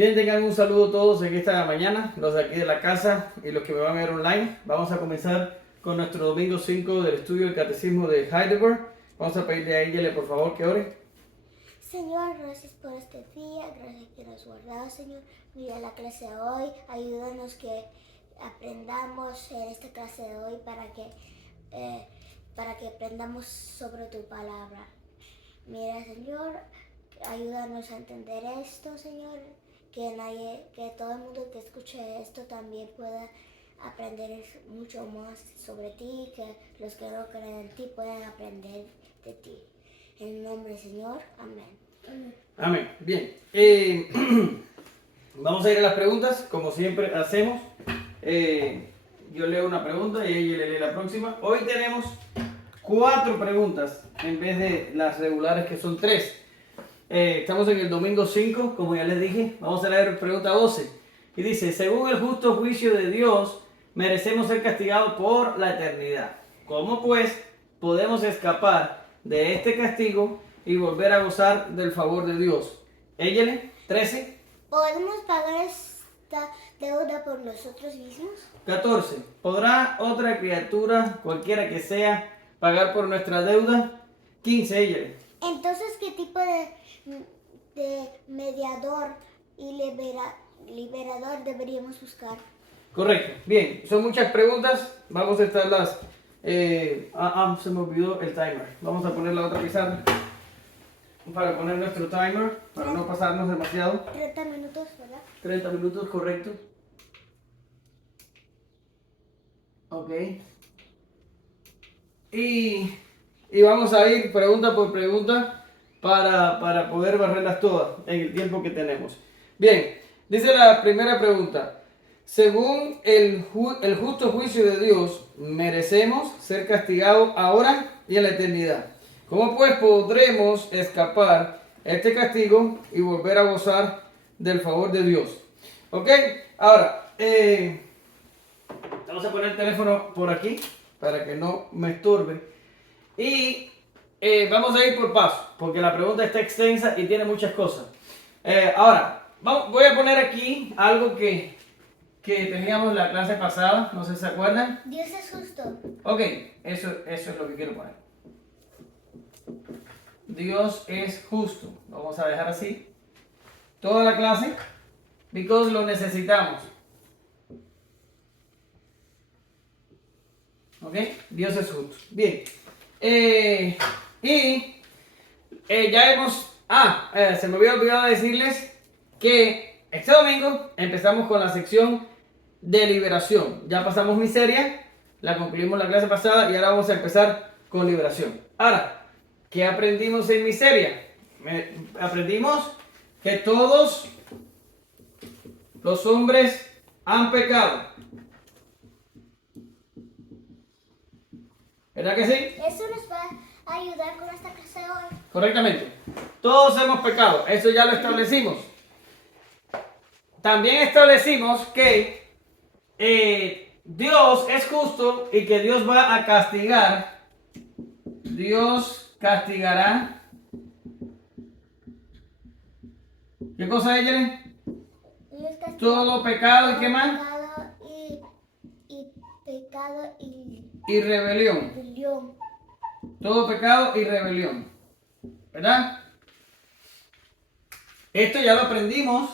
Bien, tengan un saludo todos en esta mañana, los de aquí de la casa y los que me van a ver online. Vamos a comenzar con nuestro domingo 5 del estudio del Catecismo de Heidelberg. Vamos a pedirle a ella, por favor, que ore. Señor, gracias por este día, gracias que nos has guardado, Señor. Mira la clase de hoy, ayúdanos que aprendamos en esta clase de hoy para que aprendamos sobre tu palabra. Mira, Señor, ayúdanos a entender esto, Señor, que todo el mundo que escuche esto también pueda aprender mucho más sobre ti, que los que no creen en ti puedan aprender de ti. En el nombre del Señor, amén. Amén. Bien. Vamos a ir a las preguntas, como siempre hacemos. Yo leo una pregunta y ella lee la próxima. Hoy tenemos 4 preguntas en vez de las regulares que son 3. Estamos en el domingo 5, como ya les dije. Vamos a leer pregunta 12. Y dice, según el justo juicio de Dios, merecemos ser castigados por la eternidad. ¿Cómo pues podemos escapar de este castigo y volver a gozar del favor de Dios? Éyele, 13. ¿Podemos pagar esta deuda por nosotros mismos? 14. ¿Podrá otra criatura, cualquiera que sea, pagar por nuestra deuda? 15. Éyele. Entonces, ¿qué tipo de mediador y liberador deberíamos buscar? Correcto. Bien, son muchas preguntas. Vamos a estarlas. Se me olvidó el timer. Vamos a poner la otra pizarra para poner nuestro timer, para no pasarnos demasiado. 30 minutos, ¿verdad? 30 minutos, correcto. Ok. Y vamos a ir pregunta por pregunta para poder barrerlas todas en el tiempo que tenemos. Bien, dice la primera pregunta. Según el justo juicio de Dios, merecemos ser castigados ahora y en la eternidad. ¿Cómo pues podremos escapar este castigo y volver a gozar del favor de Dios? ¿Ok? Ahora, vamos a poner el teléfono por aquí para que no me estorbe. Y vamos a ir por paso, porque la pregunta está extensa y tiene muchas cosas. Ahora, voy a poner aquí algo que teníamos en la clase pasada, no sé si se acuerdan. Dios es justo. Ok, eso es lo que quiero poner. Dios es justo. Vamos a dejar así toda la clase, because lo necesitamos. Ok, Dios es justo. Bien. Ya hemos... se me había olvidado decirles que este domingo empezamos con la sección de liberación. Ya pasamos miseria, la concluimos la clase pasada y ahora vamos a empezar con liberación. Ahora, ¿qué aprendimos en miseria? Aprendimos que todos los hombres han pecado. ¿Verdad que sí? Eso nos va a ayudar con esta clase de hoy. Correctamente. Todos hemos pecado. Eso ya lo establecimos. También establecimos que Dios es justo y que Dios va a castigar. Dios castigará. ¿Qué cosa es, Yelen? Todo pecado y qué más. Pecado Y rebelión. rebelión. Todo pecado y rebelión. ¿Verdad? Esto ya lo aprendimos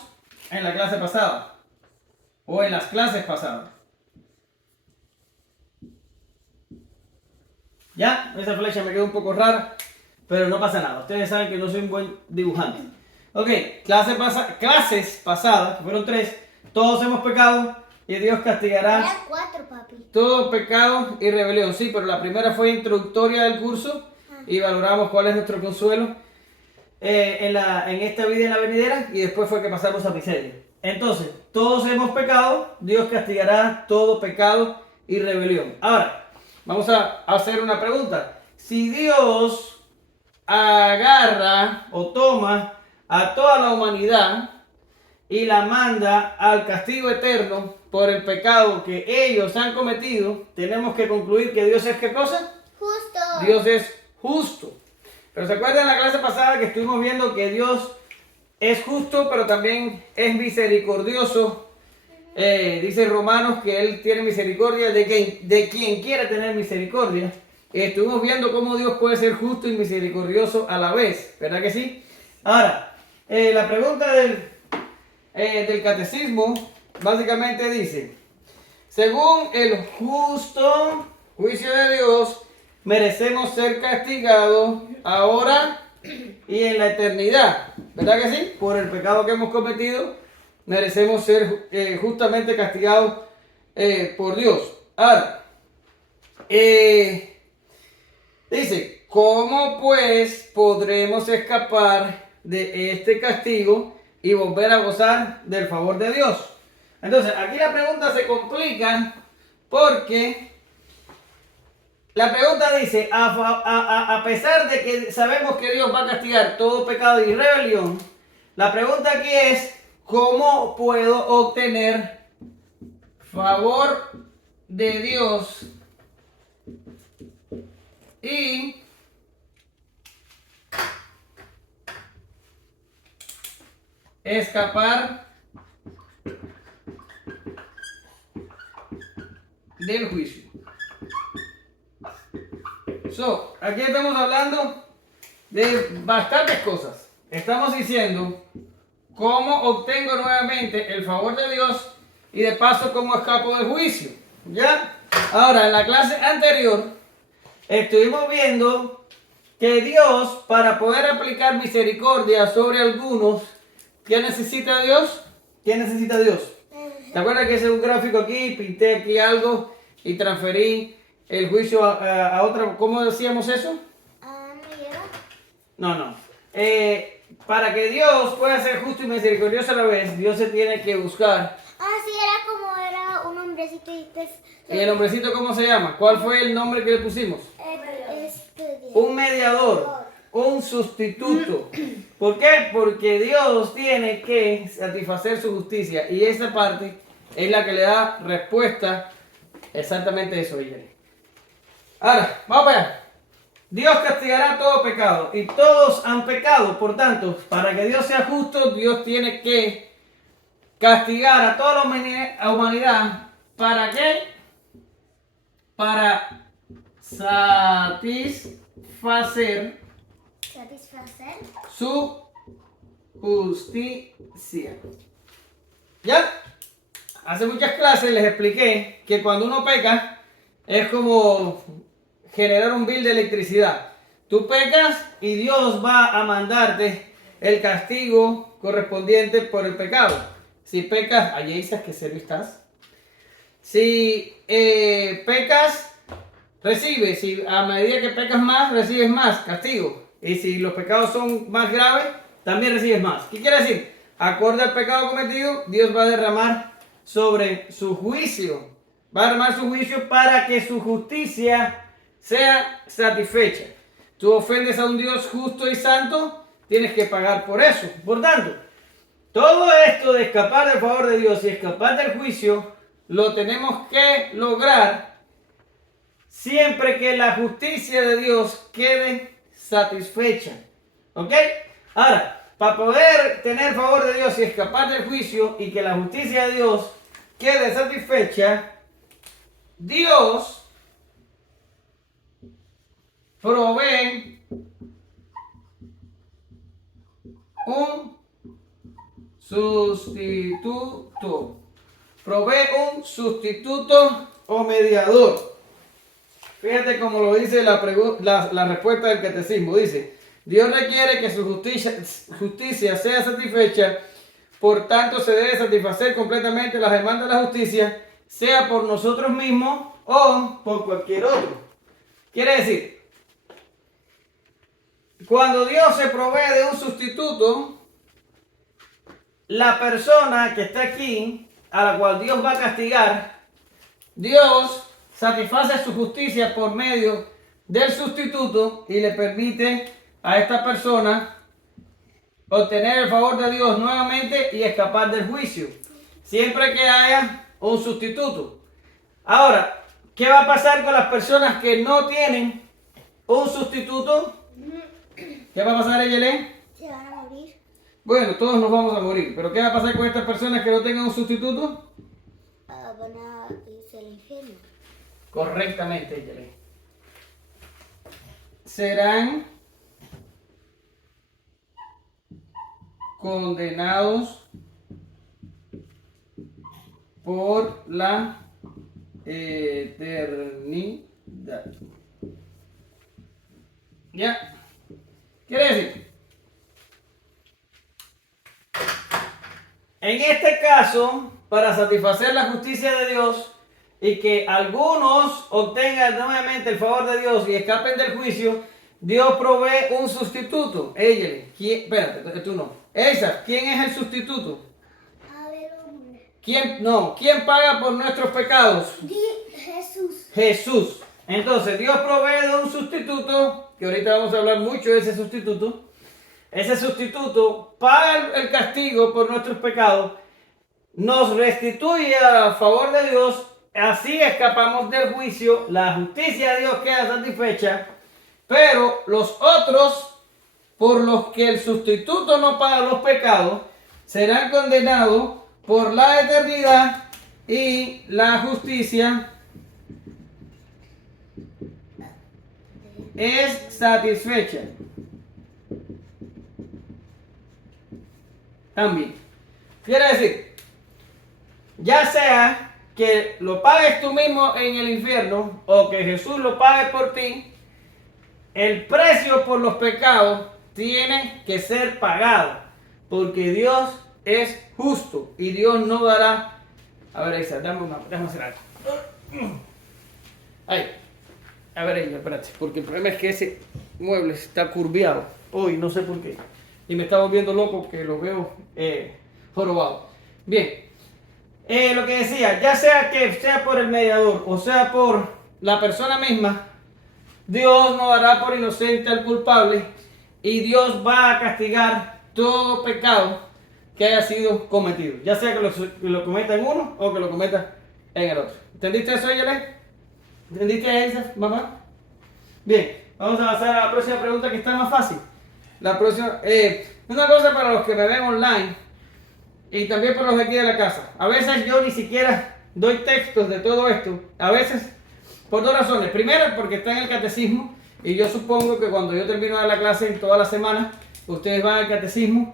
en la clase pasada. O en las clases pasadas. Ya, esa flecha me quedó un poco rara, pero no pasa nada. Ustedes saben que no soy un buen dibujante. Ok, clases pasadas, que fueron 3, todos hemos pecado y Dios castigará. Eran 4, papi. Todo pecado y rebelión. Sí, pero la primera fue introductoria del curso y valoramos cuál es nuestro consuelo en esta vida y en la venidera, y después fue que pasamos a miseria. Entonces, todos hemos pecado, Dios castigará todo pecado y rebelión. Ahora, vamos a hacer una pregunta. Si Dios agarra o toma a toda la humanidad y la manda al castigo eterno por el pecado que ellos han cometido, tenemos que concluir que Dios es ¿qué cosa? Justo. Dios es justo. Pero ¿se acuerdan en la clase pasada que estuvimos viendo que Dios es justo, pero también es misericordioso. Dice Romanos que Él tiene misericordia de quien quiere tener misericordia. Estuvimos viendo cómo Dios puede ser justo y misericordioso a la vez, ¿verdad que sí? Ahora, la pregunta del catecismo básicamente dice: según el justo juicio de Dios, merecemos ser castigados ahora y en la eternidad, ¿verdad que sí? Por el pecado que hemos cometido, merecemos ser justamente castigados por Dios. Ahora, dice, ¿cómo pues podremos escapar de este castigo y volver a gozar del favor de Dios? Entonces, aquí la pregunta se complica porque la pregunta dice, a pesar de que sabemos que Dios va a castigar todo pecado y rebelión, la pregunta aquí es, ¿cómo puedo obtener favor de Dios y escapar del juicio? Aquí estamos hablando de bastantes cosas. Estamos diciendo cómo obtengo nuevamente el favor de Dios y de paso cómo escapo del juicio. ¿Ya? Ahora, en la clase anterior estuvimos viendo que Dios, para poder aplicar misericordia sobre algunos, ¿qué necesita Dios? ¿Qué necesita Dios? ¿Te acuerdas que hice un gráfico aquí, pinté aquí algo y transferí el juicio a otra? ¿Cómo decíamos eso? No. Para que Dios pueda ser justo y misericordioso a la vez, Dios se tiene que buscar. Sí, era un hombrecito y ¿Y el hombrecito cómo se llama? ¿Cuál fue el nombre que le pusimos? Un mediador, un sustituto. ¿Por qué? Porque Dios tiene que satisfacer su justicia y esa parte es la que le da respuesta exactamente eso, Guillermo. Ahora, vamos para allá. Dios castigará todo pecado y todos han pecado, por tanto, para que Dios sea justo, Dios tiene que castigar a toda la humanidad. ¿Para qué? Para satisfacer su justicia. ¿Ya? Hace muchas clases les expliqué que cuando uno peca es como generar un bill de electricidad. Tú pecas y Dios va a mandarte el castigo correspondiente por el pecado. Si pecas, allí dices que serio estás. Si pecas, recibes. Si a medida que pecas más, recibes más castigo. Y si los pecados son más graves, también recibes más. ¿Qué quiere decir? Acorde al pecado cometido, Dios va a derramar sobre su juicio. Va a derramar su juicio para que su justicia sea satisfecha. Tú ofendes a un Dios justo y santo, tienes que pagar por eso. Por tanto, todo esto de escapar del favor de Dios y escapar del juicio, lo tenemos que lograr siempre que la justicia de Dios quede satisfecha. ¿Ok? Ahora, para poder tener favor de Dios y escapar del juicio y que la justicia de Dios quede satisfecha, Dios provee un sustituto. Provee un sustituto o mediador. Fíjate cómo lo dice la respuesta del catecismo. Dice, Dios requiere que su justicia sea satisfecha, por tanto se debe satisfacer completamente las demandas de la justicia, sea por nosotros mismos o por cualquier otro. Quiere decir, cuando Dios se provee de un sustituto, la persona que está aquí, a la cual Dios va a castigar, Dios satisface su justicia por medio del sustituto y le permite a esta persona obtener el favor de Dios nuevamente y escapar del juicio, siempre que haya un sustituto. Ahora, ¿qué va a pasar con las personas que no tienen un sustituto? ¿Qué va a pasar, Eyelén? Se van a morir. Bueno, todos nos vamos a morir, pero ¿qué va a pasar con estas personas que no tengan un sustituto? Van a irse al infierno. Correctamente, Yelena. Serán condenados por la eternidad. ¿Ya? Quiere decir, en este caso, para satisfacer la justicia de Dios y que algunos obtengan nuevamente el favor de Dios y escapen del juicio, Dios provee un sustituto. Espérate, tú no. Esa, ¿quién es el sustituto? ¿Quién paga por nuestros pecados? Jesús. Jesús. Entonces, Dios provee de un sustituto, que ahorita vamos a hablar mucho de ese sustituto. Ese sustituto paga el castigo por nuestros pecados, nos restituye a favor de Dios, así escapamos del juicio, la justicia de Dios queda satisfecha, pero los otros, por los que el sustituto no paga los pecados, serán condenados por la eternidad y la justicia es satisfecha. También. Quiere decir, ya sea que lo pagues tú mismo en el infierno o que Jesús lo pague por ti, el precio por los pecados tiene que ser pagado, porque Dios es justo y Dios no dará. A ver, Isa, déjame hacer algo. Ahí. A ver, Isa, espérate, porque el problema es que ese mueble está curviado hoy, no sé por qué. Y me está volviendo loco que lo veo jorobado. Bien, lo que decía, ya sea que sea por el mediador o sea por la persona misma, Dios no dará por inocente al culpable y Dios va a castigar todo pecado que haya sido cometido, ya sea que lo cometa en uno o que lo cometa en el otro. ¿Entendiste eso, Yelena? ¿Entendiste eso, mamá? Bien, vamos a pasar a la próxima pregunta que está más fácil. La próxima, una cosa para los que me ven online y también para los de aquí de la casa. A veces yo ni siquiera doy textos de todo esto. A veces por dos razones. Primero, porque está en el catecismo y yo supongo que cuando yo termino de dar la clase en toda la semana, ustedes van al catecismo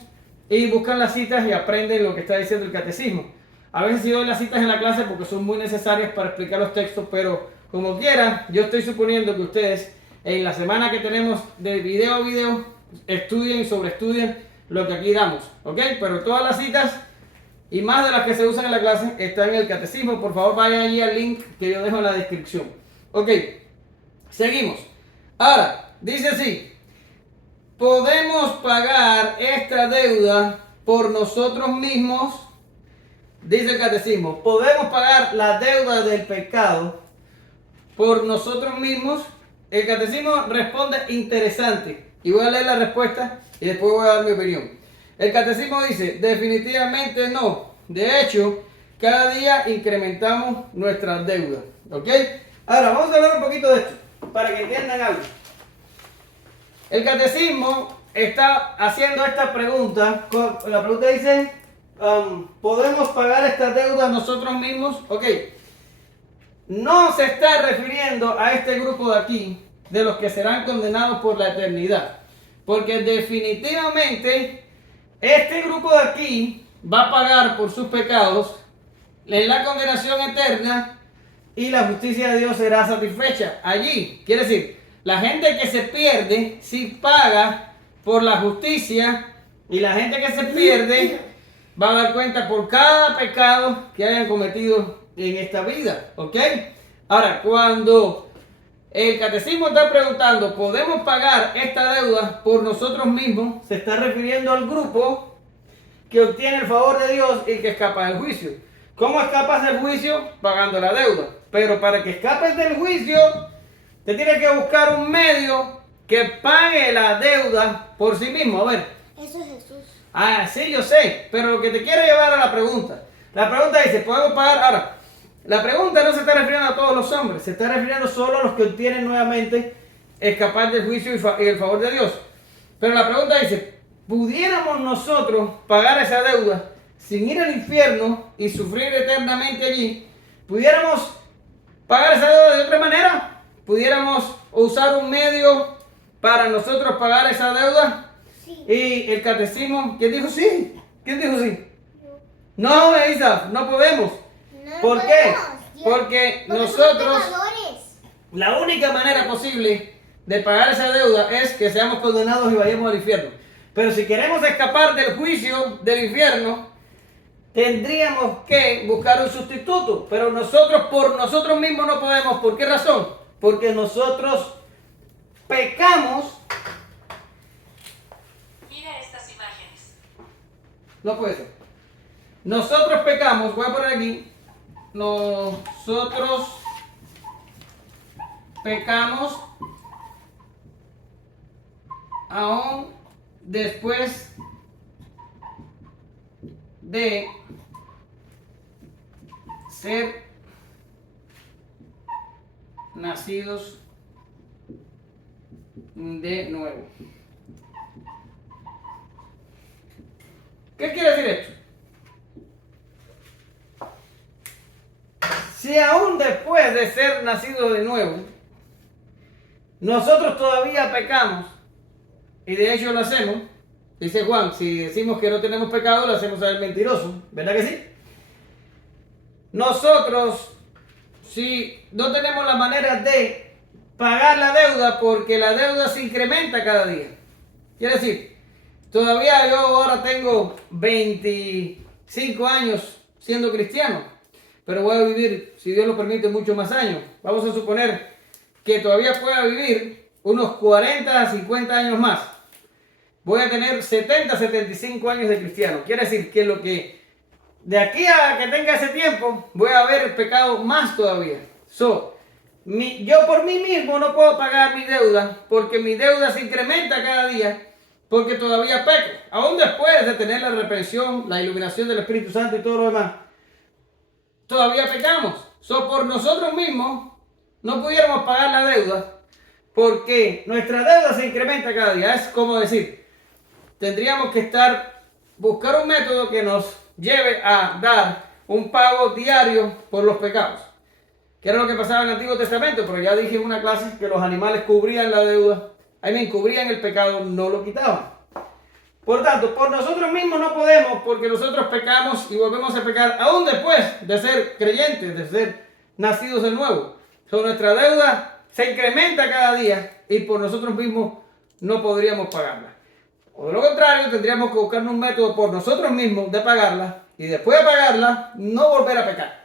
y buscan las citas y aprenden lo que está diciendo el catecismo. A veces sí doy las citas en la clase porque son muy necesarias para explicar los textos, pero como quieran, yo estoy suponiendo que ustedes en la semana que tenemos de video a video estudien y sobreestudien lo que aquí damos, ¿ok? Pero todas las citas y más de las que se usan en la clase están en el catecismo. Por favor, vayan allí al link que yo dejo en la descripción. Ok, seguimos. Ahora, dice así: podemos pagar esta deuda por nosotros mismos. Dice el catecismo, podemos pagar la deuda del pecado por nosotros mismos. El catecismo responde interesante y voy a leer la respuesta y después voy a dar mi opinión. El catecismo dice, definitivamente no. De hecho, cada día incrementamos nuestras deudas. ¿Ok? Ahora, vamos a hablar un poquito de esto para que entiendan algo. El catecismo está haciendo esta pregunta. La pregunta dice, ¿podemos pagar esta deuda nosotros mismos? Ok. No se está refiriendo a este grupo de aquí, de los que serán condenados por la eternidad. Porque definitivamente este grupo de aquí va a pagar por sus pecados en la condenación eterna y la justicia de Dios será satisfecha allí. Quiere decir, la gente que se pierde sí paga por la justicia y la gente que se pierde va a dar cuenta por cada pecado que hayan cometido en esta vida, ¿ok? Ahora, cuando el catecismo está preguntando, ¿podemos pagar esta deuda por nosotros mismos? Se está refiriendo al grupo que obtiene el favor de Dios y que escapa del juicio. ¿Cómo escapas del juicio? Pagando la deuda. Pero para que escapes del juicio, te tienes que buscar un medio que pague la deuda por sí mismo. A ver. Eso es Jesús. Ah, sí, yo sé, pero lo que te quiero llevar a la pregunta. La pregunta dice, ¿podemos pagar? Ahora, la pregunta no se está refiriendo a todos los hombres, se está refiriendo solo a los que obtienen nuevamente escapar del juicio y el favor de Dios. Pero la pregunta dice, pudiéramos nosotros pagar esa deuda sin ir al infierno y sufrir eternamente allí, pudiéramos pagar esa deuda de otra manera, pudiéramos usar un medio para nosotros pagar esa deuda. Sí. Y el catecismo, ¿quién dijo sí? ¿Quién dijo sí? No, Isa, no podemos. No ¿Por qué? podemos, Dios, Porque somos nosotros, pecadores. la única manera posible de pagar esa deuda es que seamos condenados y vayamos al infierno. Pero si queremos escapar del juicio del infierno, tendríamos que buscar un sustituto. Pero nosotros por nosotros mismos no podemos. ¿Por qué razón? Porque nosotros pecamos. Mira estas imágenes. No puede ser. Nosotros pecamos, voy a poner aquí. Nosotros pecamos aún después de ser nacidos de nuevo. ¿Qué quiere decir esto? Si aún después de ser nacidos de nuevo, nosotros todavía pecamos, y de hecho lo hacemos, dice Juan, si decimos que no tenemos pecado, lo hacemos a él mentiroso, ¿verdad que sí? Nosotros, si no tenemos la manera de pagar la deuda, porque la deuda se incrementa cada día. Quiere decir, todavía yo ahora tengo 25 años siendo cristiano, pero voy a vivir, si Dios lo permite, muchos más años. Vamos a suponer que todavía pueda vivir unos 40 a 50 años más. Voy a tener 70, 75 años de cristiano. Quiere decir que de aquí a que tenga ese tiempo, voy a haber pecado más todavía. Yo por mí mismo no puedo pagar mi deuda, porque mi deuda se incrementa cada día, porque todavía peco. Aún después de tener la reprensión, la iluminación del Espíritu Santo y todo lo demás, todavía pecamos. Por nosotros mismos no pudiéramos pagar la deuda, porque nuestra deuda se incrementa cada día. Es como decir, tendríamos que buscar un método que nos lleve a dar un pago diario por los pecados, que era lo que pasaba en el Antiguo Testamento. Pero ya dije en una clase que los animales cubrían la deuda, cubrían el pecado, no lo quitaban. Por tanto, por nosotros mismos no podemos, porque nosotros pecamos y volvemos a pecar aún después de ser creyentes, de ser nacidos de nuevo. Nuestra deuda se incrementa cada día y por nosotros mismos no podríamos pagarla. O de lo contrario, tendríamos que buscar un método por nosotros mismos de pagarla y después de pagarla no volver a pecar.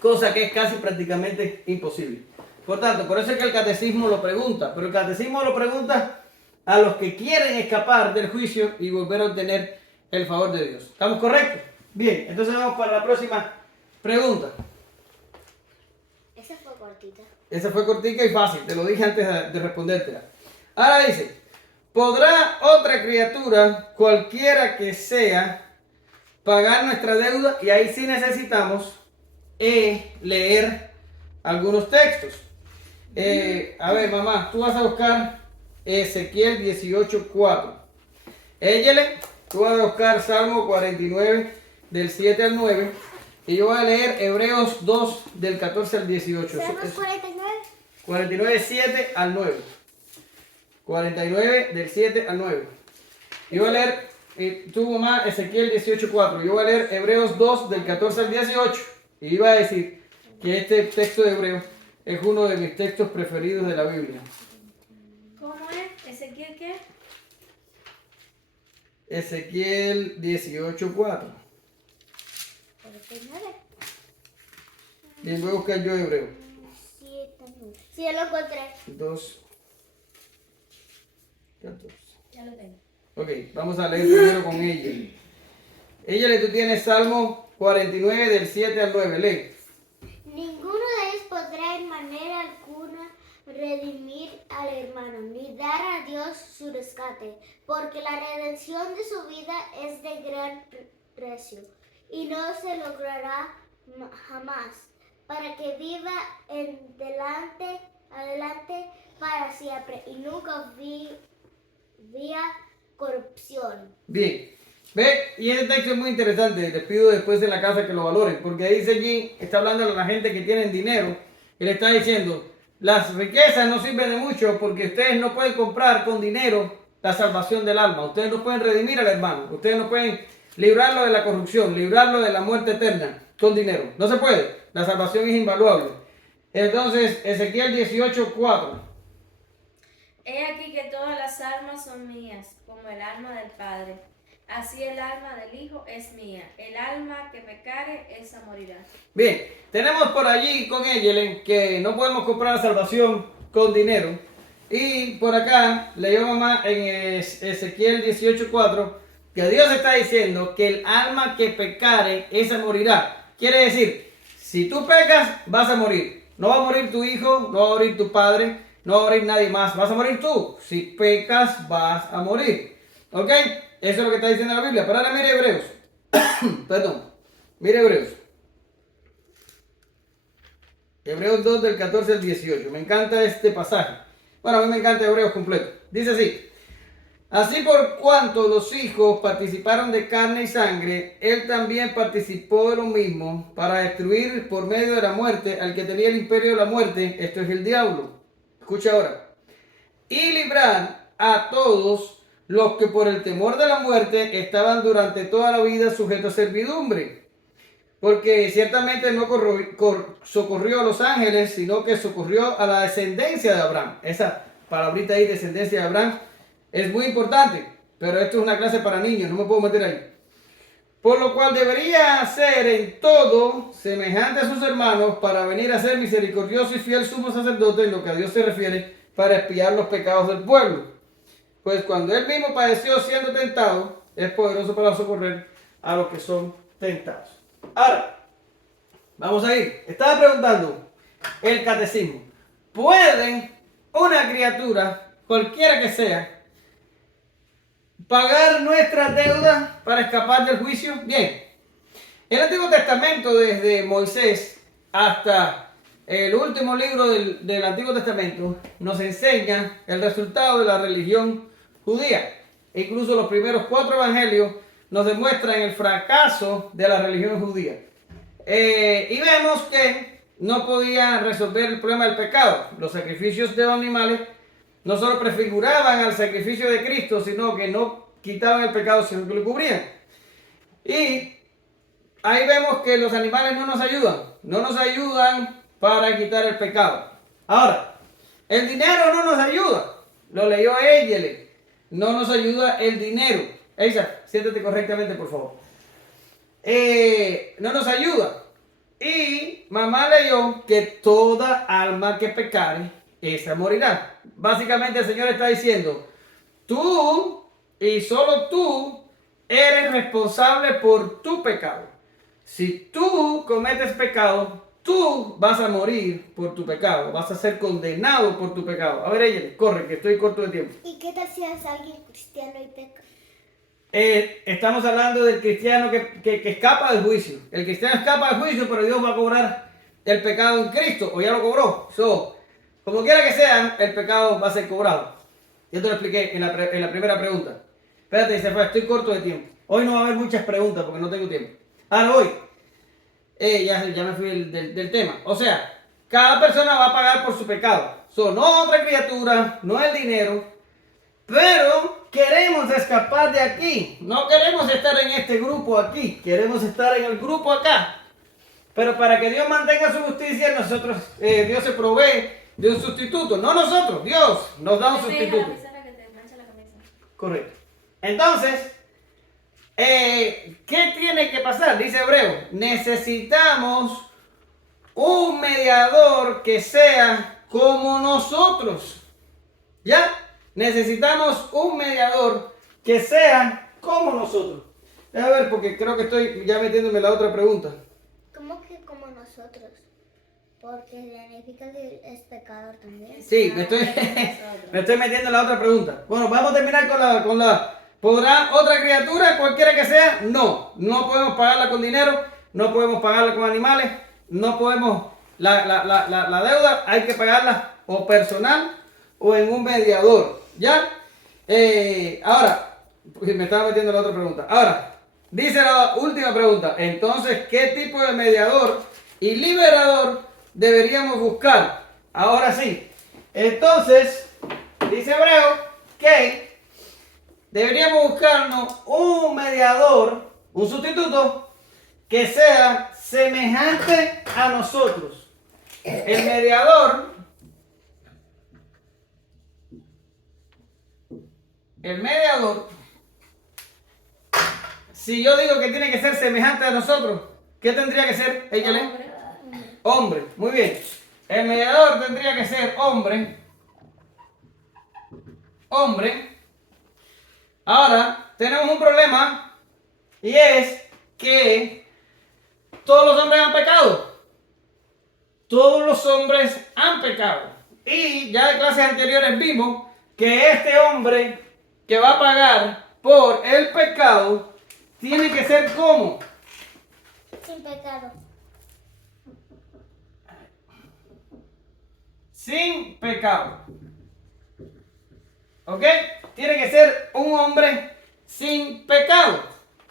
Cosa que es casi prácticamente imposible. Por tanto, por eso es que el catecismo lo pregunta, pero el catecismo lo pregunta a los que quieren escapar del juicio y volver a obtener el favor de Dios. ¿Estamos correctos? Bien, entonces vamos para la próxima pregunta. Esa fue cortita. Esa fue cortica y fácil, te lo dije antes de respondértela. Ahora dice, ¿podrá otra criatura, cualquiera que sea, pagar nuestra deuda? Y ahí sí necesitamos leer algunos textos. A ver, mamá, tú vas a buscar Ezequiel 18:4. Éllele, tú vas a buscar Salmo 49 del 7 al 9. Y yo voy a leer Hebreos 2 del 14 al 18. ¿Salmos 49? 49, 7 al 9. 49 del 7 al 9. Yo voy a leer, tu mamá, Ezequiel 18:4. Yo voy a leer Hebreos 2 del 14 al 18. Y iba a decir que este texto de Hebreos es uno de mis textos preferidos de la Biblia. ¿Cómo es? ¿Ezequiel qué? Ezequiel 18:4. 49. Bien, voy a buscar yo Hebreo. Sí, ya lo encontré. 2, 14. Ya lo tengo. Ok, vamos a leer primero con ella. Ella, tú tienes Salmo 49 del 7 al 9. Lee. Ninguno de ellos podrá en manera alguna redimir al hermano, ni dar a Dios su rescate, porque la redención de su vida es de gran precio, y no se logrará jamás, para que viva adelante para siempre, y nunca vía corrupción. Bien. Ve, y ese texto es muy interesante. Les pido después en la casa que lo valoren, porque dice allí, está hablando a la gente que tienen dinero y le está diciendo, las riquezas no sirven de mucho porque ustedes no pueden comprar con dinero la salvación del alma. Ustedes no pueden redimir al hermano. Ustedes no pueden librarlo de la corrupción, librarlo de la muerte eterna con dinero. No se puede. La salvación es invaluable. Entonces, Ezequiel 18:4. He aquí que todas las almas son mías, como el alma del Padre. Así el alma del Hijo es mía. El alma que pecare, esa morirá. Bien, tenemos por allí con Eyelen que no podemos comprar la salvación con dinero. Y por acá leyó mamá en Ezequiel 18:4 que Dios está diciendo que el alma que pecare, esa morirá. Quiere decir, si tú pecas, vas a morir. No va a morir tu hijo, no va a morir tu padre, no va a morir nadie más. Vas a morir tú. Si pecas, vas a morir. ¿Ok? Eso es lo que está diciendo la Biblia. Pero ahora mire Hebreos. Perdón. Mire Hebreos. Hebreos 2 del 14 al 18. Me encanta este pasaje. Bueno, a mí me encanta Hebreos completo. Dice así. Así por cuanto los hijos participaron de carne y sangre, él también participó de lo mismo para destruir por medio de la muerte al que tenía el imperio de la muerte, esto es el diablo. Escucha ahora. Y librar a todos los que por el temor de la muerte estaban durante toda la vida sujetos a servidumbre. Porque ciertamente no socorrió a los ángeles, sino que socorrió a la descendencia de Abraham. Esa palabrita ahí, descendencia de Abraham, es muy importante. Pero esto es una clase para niños, no me puedo meter ahí. Por lo cual debería ser en todo semejante a sus hermanos para venir a ser misericordioso y fiel sumo sacerdote en lo que a Dios se refiere para expiar los pecados del pueblo. Pues cuando él mismo padeció siendo tentado, es poderoso para socorrer a los que son tentados. Ahora, vamos a ir. Estaba preguntando el catecismo. ¿Puede una criatura, cualquiera que sea, pagar nuestras deudas para escapar del juicio? Bien. El Antiguo Testamento, desde Moisés hasta el último libro del Antiguo Testamento, nos enseña el resultado de la religión judía. E incluso los primeros 4 evangelios nos demuestran el fracaso de la religión judía. Y vemos que no podían resolver el problema del pecado. Los sacrificios de los animales no solo prefiguraban al sacrificio de Cristo, sino que no quitaban el pecado, sino que lo cubrían. Y ahí vemos que los animales no nos ayudan para quitar el pecado. Ahora, el dinero no nos ayuda. Lo leyó Eyelen. No nos ayuda el dinero. Eisa, siéntate correctamente, por favor. No nos ayuda. Y mamá leyó que toda alma que pecare, esa morirá. Básicamente el Señor está diciendo, tú y solo tú eres responsable por tu pecado. Si tú cometes pecado, tú vas a morir por tu pecado. Vas a ser condenado por tu pecado. A ver, ella, corre, que estoy corto de tiempo. ¿Y qué tal si es alguien cristiano y peca? Estamos hablando del cristiano que escapa del juicio. El cristiano escapa del juicio, pero Dios va a cobrar el pecado en Cristo, o ya lo cobró. Como quiera que sea, el pecado va a ser cobrado. Yo te lo expliqué en la primera pregunta. Espérate, se fue, estoy corto de tiempo. Hoy no va a haber muchas preguntas porque no tengo tiempo. Ahora hoy, ya me fui del tema. O sea, cada persona va a pagar por su pecado. No otra criatura, no el dinero. Pero queremos escapar de aquí. No queremos estar en este grupo aquí. Queremos estar en el grupo acá. Pero para que Dios mantenga su justicia, Dios se provee de un sustituto. No nosotros, Dios nos da un sustituto. Correcto. Entonces, ¿qué tiene que pasar? Dice Hebreo, necesitamos un mediador que sea como nosotros. ¿Ya? Necesitamos un mediador que sea como nosotros. Déjame ver porque creo que estoy ya metiéndome en la otra pregunta. ¿Cómo que como nosotros? Porque significa que es pecador también. Sí, me estoy metiendo en la otra pregunta. Bueno, vamos a terminar con la ¿podrá otra criatura, cualquiera que sea? No podemos pagarla con dinero, no podemos pagarla con animales, no podemos, la deuda hay que pagarla o personal o en un mediador, ¿ya? Ahora, me estaba metiendo la otra pregunta. Ahora, dice la última pregunta. Entonces, ¿qué tipo de mediador y liberador deberíamos buscar? Ahora sí. Entonces, dice Hebreo que deberíamos buscarnos un mediador, un sustituto, que sea semejante a nosotros. El mediador si yo digo que tiene que ser semejante a nosotros, ¿qué tendría que ser? Hombre, muy bien. El mediador tendría que ser hombre. Ahora, tenemos un problema y es que todos los hombres han pecado. Todos los hombres han pecado. Y ya de clases anteriores vimos que este hombre que va a pagar por el pecado tiene que ser ¿cómo? Sin pecado. Sin pecado. ¿Ok? Tiene que ser un hombre sin pecado.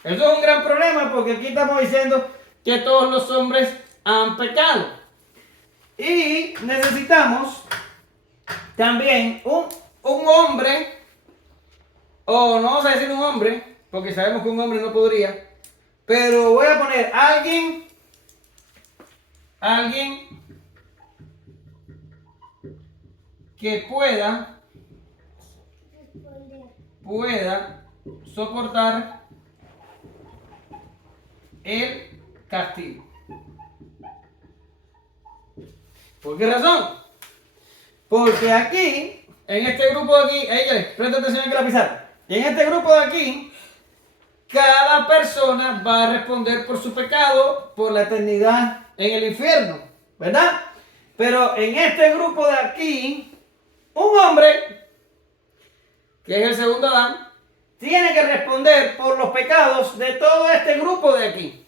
Eso es un gran problema porque aquí estamos diciendo que todos los hombres han pecado. Y necesitamos también un hombre, o no vamos a decir un hombre, porque sabemos que un hombre no podría, pero voy a poner alguien que pueda soportar el castigo. ¿Por qué razón? Porque aquí, en este grupo de aquí, presta atención aquí a la pizarra. En este grupo de aquí, cada persona va a responder por su pecado por la eternidad en el infierno, ¿verdad? Pero en este grupo de aquí, un hombre, que es el segundo Adán, tiene que responder por los pecados de todo este grupo de aquí.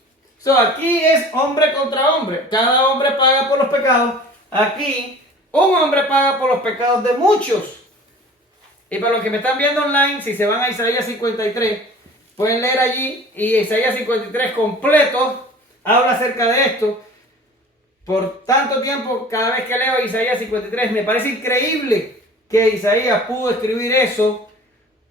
Aquí es hombre contra hombre. Cada hombre paga por los pecados. Aquí, un hombre paga por los pecados de muchos. Y para los que me están viendo online, si se van a Isaías 53, pueden leer allí. Y Isaías 53 completo habla acerca de esto. Por tanto tiempo, cada vez que leo Isaías 53, me parece increíble que Isaías pudo escribir eso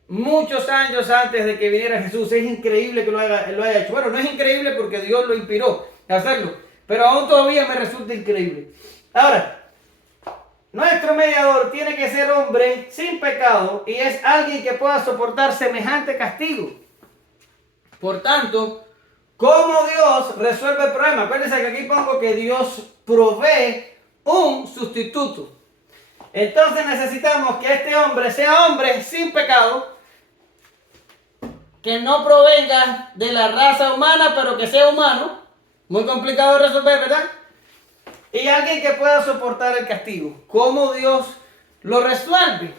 muchos años antes de que viniera Jesús. Es increíble que lo haya hecho. Bueno, no es increíble porque Dios lo inspiró a hacerlo, pero aún todavía me resulta increíble. Ahora, nuestro mediador tiene que ser hombre sin pecado y es alguien que pueda soportar semejante castigo. Por tanto, ¿cómo Dios resuelve el problema? Acuérdense que aquí pongo que Dios provee un sustituto. Entonces necesitamos que este hombre sea hombre sin pecado, que no provenga de la raza humana, pero que sea humano. Muy complicado de resolver, ¿verdad? Y alguien que pueda soportar el castigo. ¿Cómo Dios lo resuelve?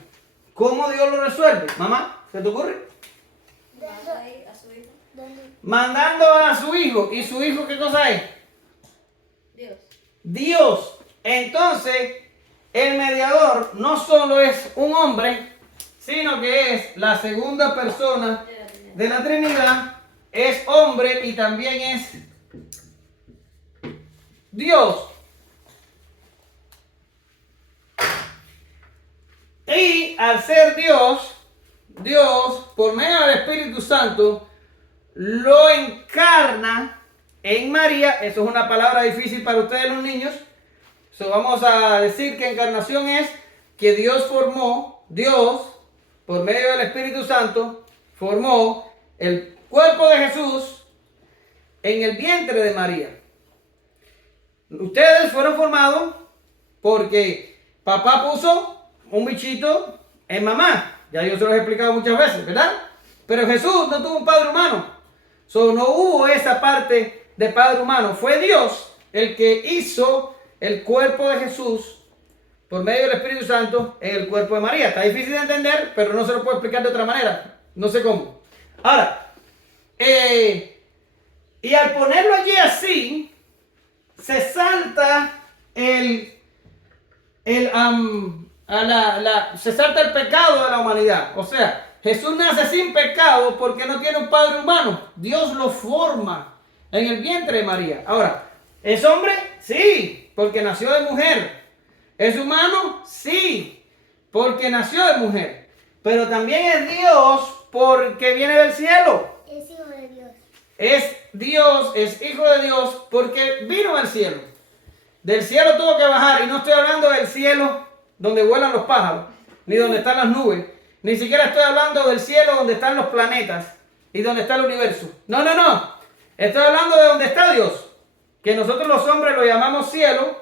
¿Cómo Dios lo resuelve? Mamá, ¿se te ocurre? A su hijo. Mandando a su hijo. ¿Y su hijo qué cosa es? Dios. Entonces, el mediador no solo es un hombre, sino que es la segunda persona de la Trinidad. Es hombre y también es Dios. Y al ser Dios, por medio del Espíritu Santo, lo encarna en María. Eso es una palabra difícil para ustedes los niños. Vamos a decir que encarnación es que Dios, por medio del Espíritu Santo, formó el cuerpo de Jesús en el vientre de María. Ustedes fueron formados porque papá puso un bichito en mamá. Ya yo se los he explicado muchas veces, ¿verdad? Pero Jesús no tuvo un padre humano. No hubo esa parte de padre humano. Fue Dios el que hizo el cuerpo de Jesús por medio del Espíritu Santo en el cuerpo de María. Está difícil de entender, pero no se lo puedo explicar de otra manera. No sé cómo. Ahora, y al ponerlo allí así, se salta se salta el pecado de la humanidad. O sea, Jesús nace sin pecado porque no tiene un padre humano. Dios lo forma en el vientre de María. Ahora, ¿es hombre? Sí, porque nació de mujer. ¿Es humano? Sí, porque nació de mujer. Pero también es Dios porque viene del cielo. Es hijo de Dios. Es Dios, es hijo de Dios porque vino del cielo. Del cielo tuvo que bajar, y no estoy hablando del cielo donde vuelan los pájaros, ni donde están las nubes, ni siquiera estoy hablando del cielo donde están los planetas y donde está el universo. No, no, no. Estoy hablando de donde está Dios, que nosotros los hombres lo llamamos cielo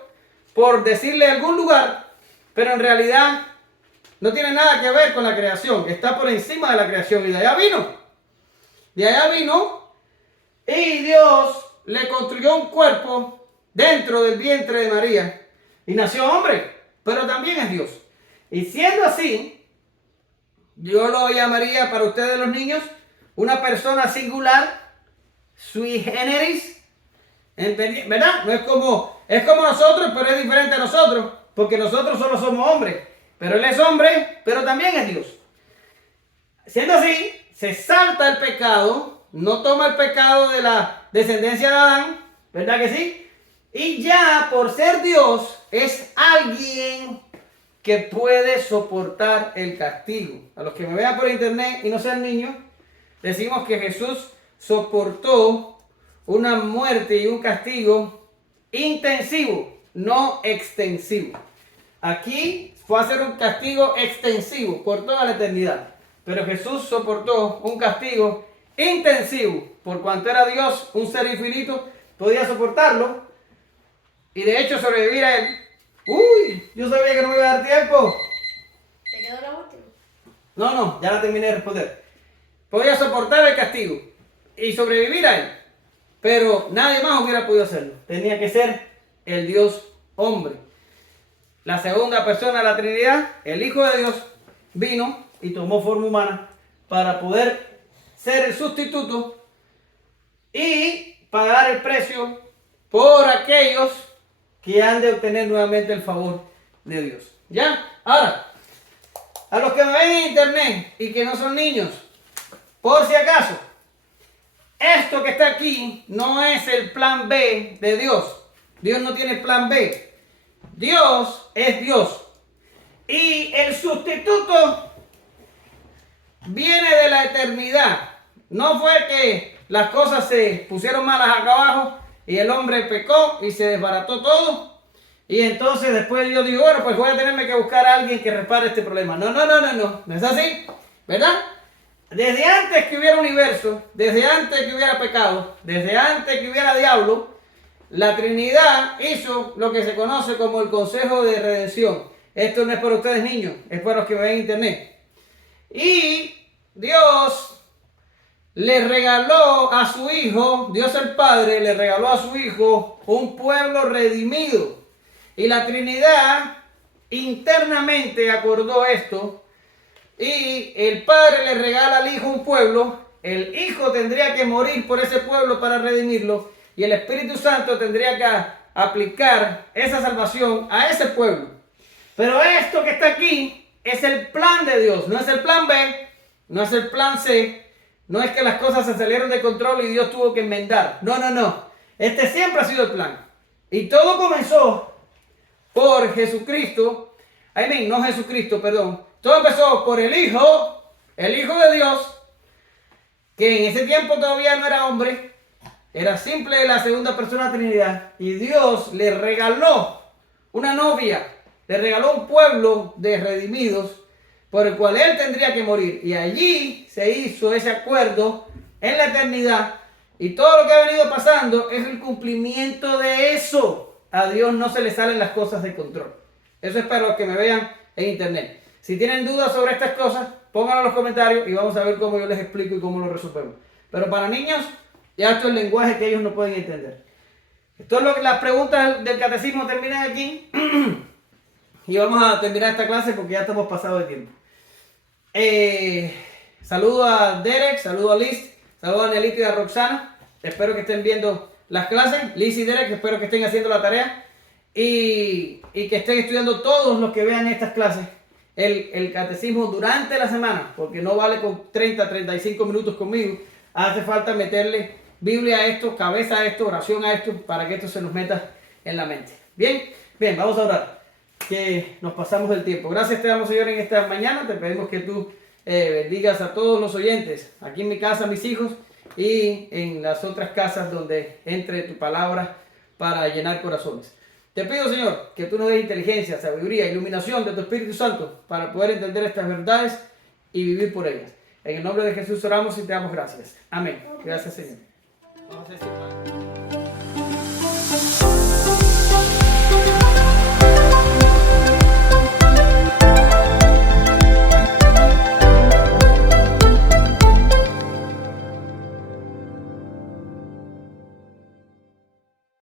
por decirle algún lugar, pero en realidad no tiene nada que ver con la creación, está por encima de la creación, y de allá vino. De allá vino, y Dios le construyó un cuerpo dentro del vientre de María, y nació hombre, pero también es Dios. Y siendo así, yo lo llamaría para ustedes los niños una persona singular, sui generis, ¿verdad? No es como nosotros, pero es diferente a nosotros, porque nosotros solo somos hombres, pero Él es hombre, pero también es Dios. Siendo así, se salta el pecado, no toma el pecado de la descendencia de Adán, ¿verdad que sí? Y ya por ser Dios es alguien que puede soportar el castigo. A los que me vean por internet y no sean niños, decimos que Jesús soportó una muerte y un castigo intensivo, no extensivo. Aquí fue a ser un castigo extensivo por toda la eternidad. Pero Jesús soportó un castigo intensivo. Por cuanto era Dios, un ser infinito, podía soportarlo. Y de hecho sobrevivir a él. ¡Uy! Yo sabía que no me iba a dar tiempo. ¿Te quedó la última? No, ya la terminé de responder. Podía soportar el castigo y sobrevivir a él. Pero nadie más hubiera podido hacerlo. Tenía que ser el Dios hombre. La segunda persona de la Trinidad, el Hijo de Dios, vino y tomó forma humana para poder ser el sustituto y pagar el precio por aquellos que han de obtener nuevamente el favor de Dios. ¿Ya? Ahora, a los que me ven en internet y que no son niños, por si acaso, esto que está aquí no es el plan B de Dios. Dios no tiene plan B. Dios es Dios. Y el sustituto viene de la eternidad. No fue que las cosas se pusieron malas acá abajo y el hombre pecó y se desbarató todo. Y entonces después Dios dijo, bueno, pues voy a tenerme que buscar a alguien que repare este problema. No es así, ¿verdad? Desde antes que hubiera universo, desde antes que hubiera pecado, desde antes que hubiera diablo, la Trinidad hizo lo que se conoce como el Consejo de Redención. Esto no es para ustedes niños, es para los que ven en internet. Y Dios le regaló a su Hijo, Dios el Padre le regaló a su Hijo un pueblo redimido. Y la Trinidad internamente acordó esto. Y el Padre le regala al Hijo un pueblo. El Hijo tendría que morir por ese pueblo para redimirlo. Y el Espíritu Santo tendría que aplicar esa salvación a ese pueblo. Pero esto que está aquí es el plan de Dios. No es el plan B, no es el plan C. No es que las cosas se salieron de control y Dios tuvo que enmendar. No. Este siempre ha sido el plan. Y todo comenzó por Jesucristo. No Jesucristo, perdón. Todo empezó por el Hijo de Dios, que en ese tiempo todavía no era hombre, era simple la segunda persona de la Trinidad. Y Dios le regaló una novia, le regaló un pueblo de redimidos, por el cual Él tendría que morir. Y allí se hizo ese acuerdo en la eternidad. Y todo lo que ha venido pasando es el cumplimiento de eso. A Dios no se le salen las cosas de control. Eso es para los que me vean en internet. Si tienen dudas sobre estas cosas, pónganlo en los comentarios y vamos a ver cómo yo les explico y cómo lo resolvemos. Pero para niños, ya esto es el lenguaje que ellos no pueden entender. Esto es lo que las preguntas del catecismo terminan aquí. Y vamos a terminar esta clase porque ya estamos pasados de tiempo. Saludo a Derek, saludo a Liz, saludo a Nelita y a Roxana. Espero que estén viendo las clases. Liz y Derek, espero que estén haciendo la tarea y que estén estudiando todos los que vean estas clases. el catecismo durante la semana, porque no vale con 30, 35 minutos conmigo. Hace falta meterle Biblia a esto, cabeza a esto, oración a esto, para que esto se nos meta en la mente. Bien, bien, vamos a orar, que nos pasamos del tiempo. Gracias te damos, Señor, en esta mañana. Te pedimos que tú bendigas a todos los oyentes, aquí en mi casa, mis hijos, y en las otras casas donde entre tu palabra para llenar corazones. Te pido, Señor, que tú nos des inteligencia, sabiduría, iluminación de tu Espíritu Santo para poder entender estas verdades y vivir por ellas. En el nombre de Jesús oramos y te damos gracias. Amén. Gracias, Señor. Vamos a decir,